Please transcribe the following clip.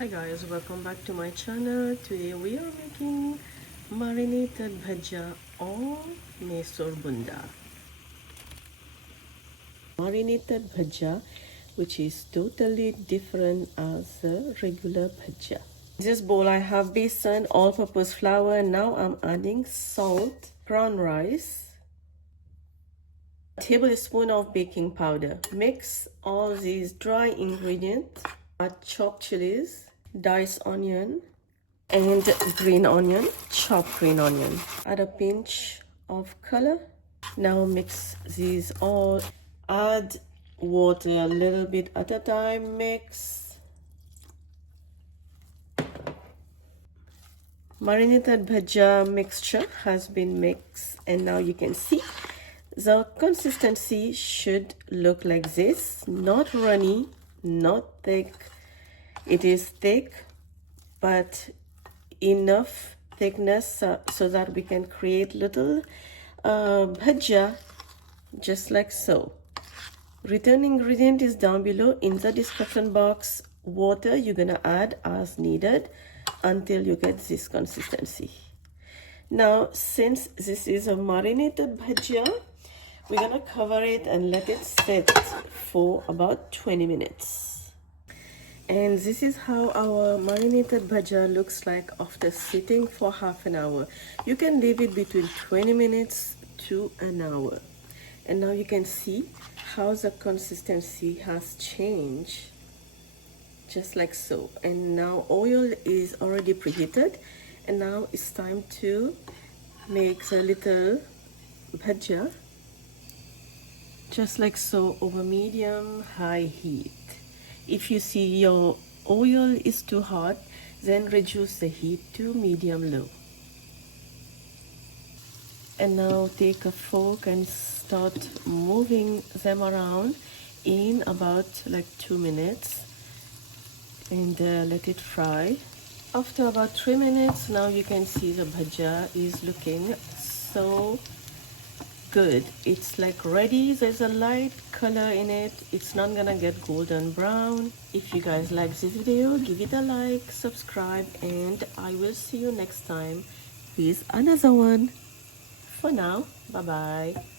Hi guys, welcome back to my channel. Today we are making marinated bhaja or Mysore Bunda. Marinated bhaja, which is totally different as a regular bhaja. In this bowl I have besan, all-purpose flour. Now I'm adding salt, brown rice, a tablespoon of baking powder. Mix all these dry ingredients. Add chopped chilies, diced onion, and green onion, chopped green onion. Add a pinch of color. Now mix these all. Add water a little bit at a time. Mix. Marinated bhaja mixture has been mixed, and now you can see the consistency should look like this. Not runny, not thick. It is thick, but enough thickness so that we can create little bhaja just like so. Return ingredient is down below in the description box. Water you're gonna add as needed until you get this consistency. Now since this is a marinated bhaja, we're gonna cover it and let it sit for about 20 minutes. And this is how our marinated bhaja looks like after sitting for half an hour. You can leave it between 20 minutes to an hour. And now you can see how the consistency has changed, just like so. And now oil is already preheated, and now it's time to make the little bhaja, just like so, over medium high heat. If you see your oil is too hot, then reduce the heat to medium low. And now take a fork and start moving them around in about like 2 minutes, and let it fry. After about 3 minutes, now you can see the bhaja is looking so good. It's like ready. There's a light color in it. It's not gonna get golden brown. If you guys like this video, give it a like, subscribe, and I will see you next time with another one. For now, bye bye.